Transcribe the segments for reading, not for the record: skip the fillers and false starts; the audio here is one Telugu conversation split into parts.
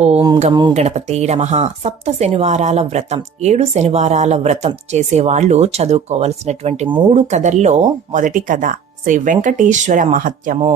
ఓం గం గణపతి నమః. సప్త శనివారాల వ్రతం, 7 శనివారాల వ్రతం చేసేవాళ్ళు చదువుకోవలసినటువంటి 3 కథల్లో మొదటి కథ శ్రీ వెంకటేశ్వర మహత్యము.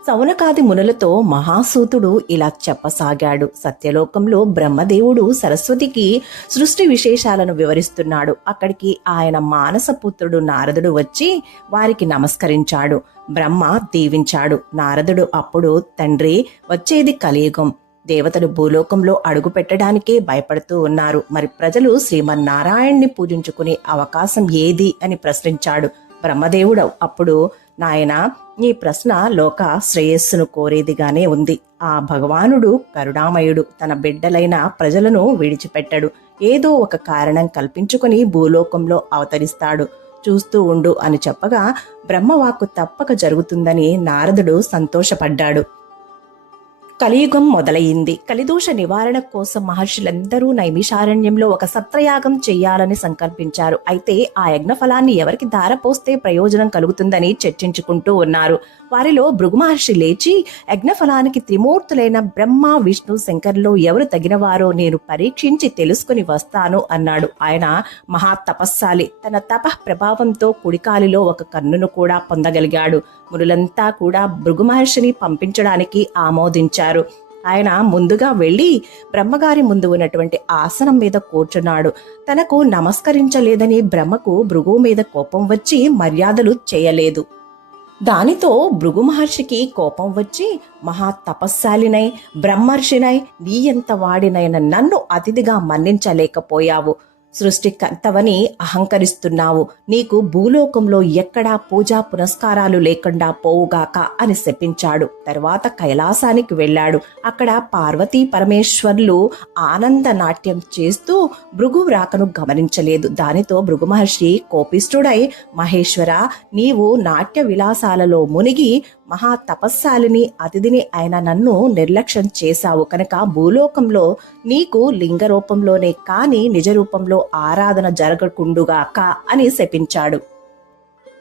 సౌనకాది మునులతో మహాసూతుడు ఇలా చెప్పసాగాడు. సత్యలోకంలో బ్రహ్మదేవుడు సరస్వతికి సృష్టి విశేషాలను వివరిస్తున్నాడు. అక్కడికి ఆయన మానసపుత్రుడు నారదుడు వచ్చి వారికి నమస్కరించాడు. బ్రహ్మ దీవించాడు. నారదుడు అప్పుడు, తండ్రి, వచ్చేది కలియుగం. దేవతలు భూలోకంలో అడుగు పెట్టడానికే భయపడుతూ ఉన్నారు. మరి ప్రజలు శ్రీమన్నారాయణ్ణి పూజించుకునే అవకాశం ఏది అని ప్రశ్నించాడు. బ్రహ్మదేవుడు అప్పుడు, నాయనా, ఈ ప్రశ్న లోక శ్రేయస్సును కోరేదిగానే ఉంది. ఆ భగవానుడు కరుణామయుడు. తన బిడ్డలైన ప్రజలను విడిచిపెట్టడు. ఏదో ఒక కారణం కల్పించుకుని భూలోకంలో అవతరిస్తాడు. చూస్తూ ఉండు అని చెప్పగా బ్రహ్మవాక్కు తప్పక జరుగుతుందని నారదుడు సంతోషపడ్డాడు. కలియుగం మొదలయ్యింది. కలిదోష నివారణ కోసం మహర్షులందరూ నైమిషారణ్యంలో ఒక సత్రయాగం చెయ్యాలని సంకల్పించారు. అయితే ఆ యజ్ఞఫలాన్ని ఎవరికి ధారపోస్తే ప్రయోజనం కలుగుతుందని చర్చించుకుంటూ ఉన్నారు. వారిలో భృగు మహర్షి లేచి, యజ్ఞఫలానికి త్రిమూర్తులైన బ్రహ్మ, విష్ణు, శంకర్లో ఎవరు తగినవారో నేను పరీక్షించి తెలుసుకుని వస్తాను అన్నాడు. ఆయన మహాతపస్సాలి. తన తపః ప్రభావంతో కుడికాలిలో ఒక కన్నును కూడా పొందగలిగాడు. మునులంతా కూడా భృగు మహర్షిని పంపించడానికి ఆమోదించారు. ఆయన ముందుగా వెళ్లి బ్రహ్మగారి ముందు ఉన్నటువంటి ఆసనం మీద కూర్చున్నాడు. తనకు నమస్కరించలేదని బ్రహ్మకు భృగు మీద కోపం వచ్చి మర్యాదలు చేయలేదు. దానితో భృగు మహర్షికి కోపం వచ్చి, మహా తపస్శాలినై బ్రహ్మర్షినై నీ ఎంత వాడినైన నన్ను అతిథిగా మన్నించలేకపోయావు. సృష్టికర్తవని అహంకరిస్తున్నావు. నీకు భూలోకంలో ఎక్కడా పూజా పునస్కారాలు లేకుండా పోవుగాక అని శపించాడు. తర్వాత కైలాసానికి వెళ్ళాడు. అక్కడ పార్వతీ పరమేశ్వర్లు ఆనంద నాట్యం చేస్తూ భృగు రాకను గమనించలేదు. దానితో భృగు మహర్షి కోపిష్ఠుడై, మహేశ్వర, నీవు నాట్య విలాసాలలో మునిగి మహా తపస్సాలిని అతిథిని అయిన నన్ను నిర్లక్ష్యం చేశావు కనుక భూలోకంలో నీకు లింగ రూపంలోనే కాని నిజ రూపంలో ఆరాధన జరగకుండుగాక అని శపించాడు.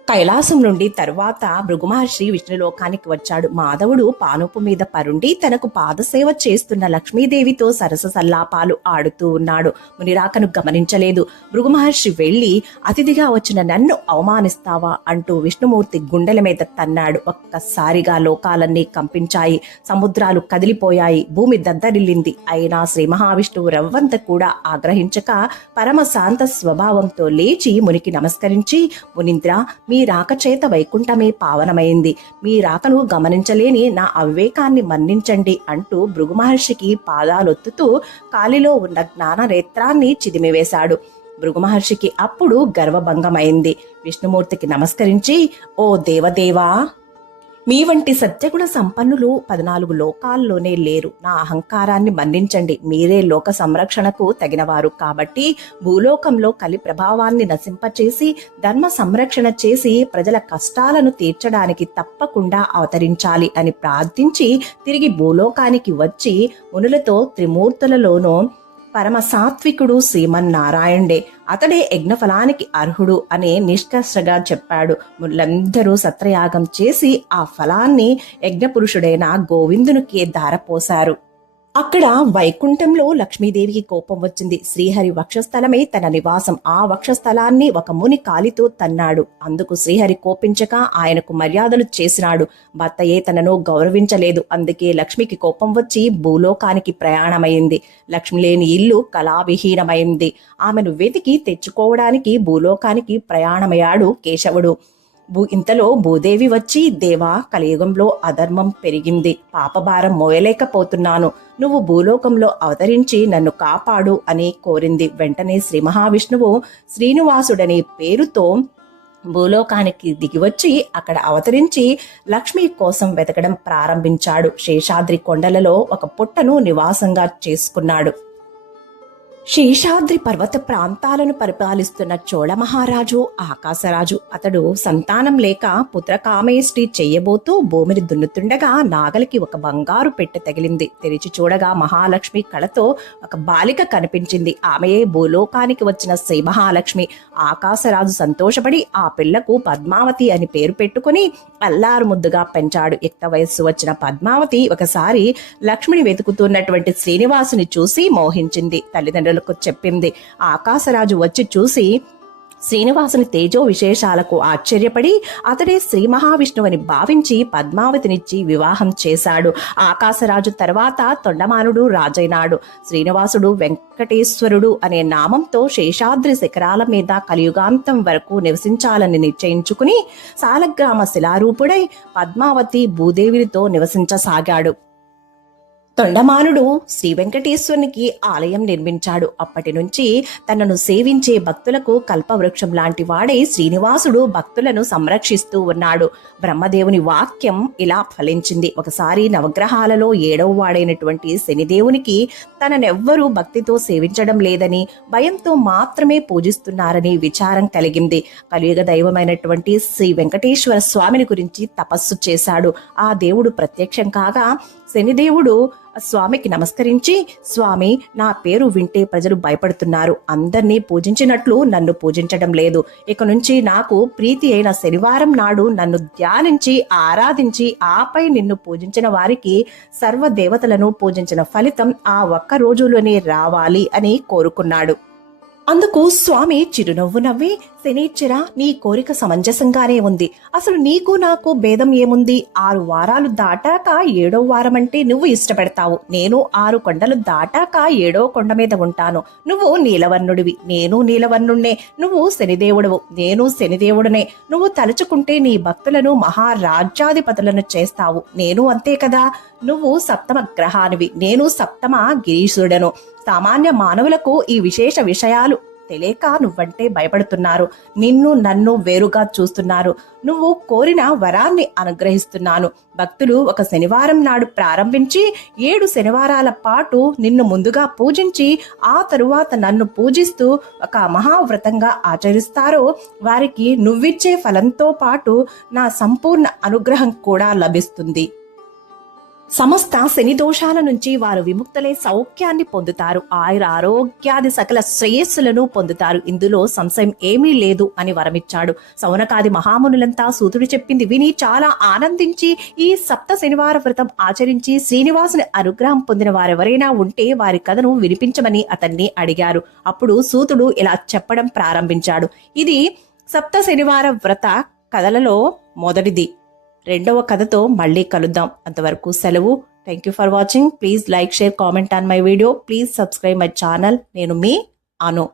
కైలాసం నుండి తరువాత భృగు మహర్షి విష్ణులోకానికి వచ్చాడు. మాధవుడు పానుపు మీద పరుండి తనకు పాదసేవ చేస్తున్న లక్ష్మీదేవితో సరస సల్లాపాలు ఆడుతూ ఉన్నాడు. మునిరాకను గమనించలేదు. భృగు మహర్షి వెళ్లి, అతిథిగా వచ్చిన నన్ను అవమానిస్తావా అంటూ విష్ణుమూర్తి గుండెల మీద తన్నాడు. ఒక్కసారిగా లోకాలన్నీ కంపించాయి. సముద్రాలు కదిలిపోయాయి. భూమి దద్దరిల్లింది. అయినా శ్రీ మహావిష్ణువు రవ్వంత కూడా ఆగ్రహించక పరమ శాంత స్వభావంతో లేచి మునికి నమస్కరించి, మునీంద్ర, మీ రాక చేత వైకుంఠమే పావనమైంది. మీ రాకను గమనించలేని నా అవివేకాన్ని మన్నించండి అంటూ భృగు మహర్షికి పాదాలొత్తుతూ కాలిలో ఉన్న జ్ఞాననేత్రాన్ని చిదిమివేశాడు. భృగు మహర్షికి అప్పుడు గర్వభంగమైంది. విష్ణుమూర్తికి నమస్కరించి, ఓ దేవదేవా, మీ వంటి సత్యగుణ సంపన్నులు 14 లోకాల్లోనే లేరు. నా అహంకారాన్ని మన్నించండి. మీరే లోక సంరక్షణకు తగినవారు కాబట్టి భూలోకంలో కలి ప్రభావాన్ని నశింపచేసి ధర్మ సంరక్షణ చేసి ప్రజల కష్టాలను తీర్చడానికి తప్పకుండా అవతరించాలి అని ప్రార్థించి తిరిగి భూలోకానికి వచ్చి మునులతో త్రిమూర్తులలోనూ పరమ సాత్వికుడు శ్రీమన్నారాయణుడే. అతడే యజ్ఞఫలానికి అర్హుడు అని నిష్కర్షగా చెప్పాడు. మునులందరూ సత్రయాగం చేసి ఆ ఫలాన్ని యజ్ఞపురుషుడైన గోవిందునికే ధారపోశారు. అక్కడ వైకుంఠంలో లక్ష్మీదేవికి కోపం వచ్చింది. శ్రీహరి వక్షస్థలమే తన నివాసం. ఆ వక్షస్థలాన్ని ఒక ముని కాలితో తన్నాడు. అందుకు శ్రీహరి కోపించక ఆయనకు మర్యాదలు చేసినాడు. భర్తయే తనను గౌరవించలేదు. అందుకే లక్ష్మికి కోపం వచ్చి భూలోకానికి ప్రయాణమైంది. లక్ష్మి లేని ఇల్లు కళావిహీనమైంది. ఆమెను వెతికి తెచ్చుకోవడానికి భూలోకానికి ప్రయాణమయ్యాడు కేశవుడు. ఇంతలో భూదేవి వచ్చి, దేవా, కలియుగంలో అధర్మం పెరిగింది. పాపభారం మోయలేకపోతున్నాను. నువ్వు భూలోకంలో అవతరించి నన్ను కాపాడు అని కోరింది. వెంటనే శ్రీ మహావిష్ణువు శ్రీనివాసుడనే పేరుతో భూలోకానికి దిగివచ్చి అక్కడ అవతరించి లక్ష్మి కోసం వెతకడం ప్రారంభించాడు. శేషాద్రి కొండలలో ఒక పుట్టను నివాసంగా చేసుకున్నాడు. శేషాద్రి పర్వత ప్రాంతాలను పరిపాలిస్తున్న చోళ మహారాజు ఆకాశరాజు. అతడు సంతానం లేక పుత్రకామేష్టి చెయ్యబోతూ భూమిని దున్నుతుండగా నాగలికి ఒక బంగారు పెట్టె తగిలింది. తెరిచి చూడగా మహాలక్ష్మి కళతో ఒక బాలిక కనిపించింది. ఆమెయే భూలోకానికి వచ్చిన శ్రీ మహాలక్ష్మి. ఆకాశరాజు సంతోషపడి ఆ పిల్లకు పద్మావతి అని పేరు పెట్టుకుని అల్లారు ముద్దుగా పెంచాడు. యుక్త వయస్సు వచ్చిన పద్మావతి ఒకసారి లక్ష్మిని వెతుకుతున్నటువంటి శ్రీనివాసుని చూసి మోహించింది. తల్లిదండ్రులు చెప్పింది. ఆకాశరాజు వచ్చి చూసి శ్రీనివాసుని తేజో విశేషాలకు ఆశ్చర్యపడి అతడే శ్రీ మహావిష్ణువని భావించి పద్మావతినిచ్చి వివాహం చేశాడు. ఆకాశరాజు తర్వాత తొండమానుడు రాజైనాడు. శ్రీనివాసుడు వెంకటేశ్వరుడు అనే నామంతో శేషాద్రి శిఖరాల మీద కలియుగాంతం వరకు నివసించాలని నిశ్చయించుకుని సాలగ్రామ శిలారూపుడై పద్మావతి భూదేవితో నివసించసాగాడు. తొండమానుడు శ్రీ వెంకటేశ్వరునికి ఆలయం నిర్మించాడు. అప్పటి నుంచి తనను సేవించే భక్తులకు కల్పవృక్షం లాంటి వాడై శ్రీనివాసుడు భక్తులను సంరక్షిస్తూ ఉన్నాడు. బ్రహ్మదేవుని వాక్యం ఇలా ఫలించింది. ఒకసారి నవగ్రహాలలో 7వ వాడైనటువంటి శనిదేవునికి తననెవ్వరూ భక్తితో సేవించడం లేదని, భయంతో మాత్రమే పూజిస్తున్నారని విచారం కలిగింది. కలియుగ దైవమైనటువంటి శ్రీ వెంకటేశ్వర స్వామిని గురించి తపస్సు చేశాడు. ఆ దేవుడు ప్రత్యక్షం కాగా శనిదేవుడు స్వామికి నమస్కరించి, స్వామి, నా పేరు వింటే ప్రజలు భయపడుతున్నారు. అందరినీ పూజించినట్లు నన్ను పూజించడం లేదు. ఇక నుంచి నాకు ప్రీతి అయిన శనివారం నాడు నన్ను ధ్యానించి ఆరాధించి ఆపై నిన్ను పూజించిన వారికి సర్వ దేవతలను పూజించిన ఫలితం ఆ ఒక్క రోజులోనే రావాలి అని కోరుకున్నాడు. అందుకు స్వామి చిరునవ్వు నవ్వి, శనీశ్వర, నీ కోరిక సమంజసంగానే ఉంది. అసలు నీకు నాకు భేదం ఏముంది? 6 వారాలు దాటాక 7వ వారం అంటే నువ్వు ఇష్టపడతావు. నేను 6 కొండలు దాటాక 7వ కొండ మీద ఉంటాను. నువ్వు నీలవర్ణుడివి, నేను నీలవర్ణుణ్ణే. నువ్వు శనిదేవుడవు, నేను శనిదేవుడనే. నువ్వు తలుచుకుంటే నీ భక్తులను మహారాజ్యాధిపతులను చేస్తావు. నేను అంతే కదా. నువ్వు సప్తమ గ్రహానివి, నేను సప్తమ గిరీశుడను. సామాన్య మానవులకు ఈ విశేష విషయాలు తెలియక నువ్వంటే భయపడుతున్నారు. నిన్ను నన్ను వేరుగా చూస్తున్నారు. నువ్వు కోరిన వరాన్ని అనుగ్రహిస్తున్నాను. భక్తులు ఒక శనివారం నాడు ప్రారంభించి 7 శనివారాల పాటు నిన్ను ముందుగా పూజించి ఆ తరువాత నన్ను పూజిస్తూ ఒక మహావ్రతంగా ఆచరిస్తారో వారికి నువ్విచ్చే ఫలంతో పాటు నా సంపూర్ణ అనుగ్రహం కూడా లభిస్తుంది. సమస్త శని దోషాల నుంచి వారు విముక్తులై సౌఖ్యాన్ని పొందుతారు. ఆయుర ఆరోగ్యాది సకల శ్రేయస్సులను పొందుతారు. ఇందులో సంశయం ఏమీ లేదు అని వరమిచ్చాడు. సౌనకాది మహామునులంతా సూతుడు చెప్పింది విని చాలా ఆనందించి ఈ సప్త శనివార వ్రతం ఆచరించి శ్రీనివాసుని అనుగ్రహం పొందిన వారెవరైనా ఉంటే వారి కథను వినిపించమని అతన్ని అడిగారు. అప్పుడు సూతుడు ఇలా చెప్పడం ప్రారంభించాడు. ఇది సప్త శనివార వ్రత కథలలో మొదటిది. 2వ కథతో మళ్ళీ కలుద్దాం. అంతవరకు సెలవు. Thank you for watching. Please like, share, comment on my video. Please subscribe my channel. నేను మీ అను.